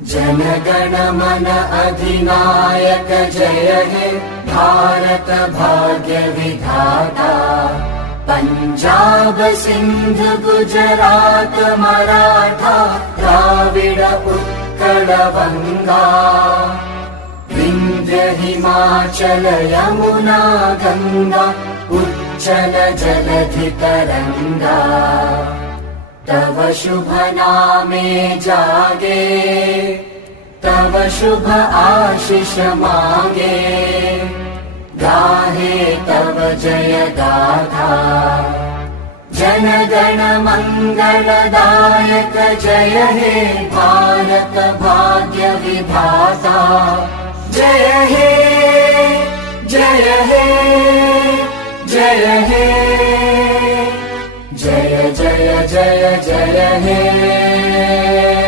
जनगण मन अधिनायक जय हे भारत भाग्य विधाता। पंजाब सिंध गुजरात मराठा द्राविड उत्कल गंगा। विंध्य हिमाचल यमुना गंगा उच्चल जलधि तरंगा। तव शुभ नामे जागे तव शुभ आशीष मागे। गाहे तव जय गाथा जनगण मंगलदायक जय हे भारत भाग्य विधाता। जय हे जय हे जय हे जय जय जय जय हे।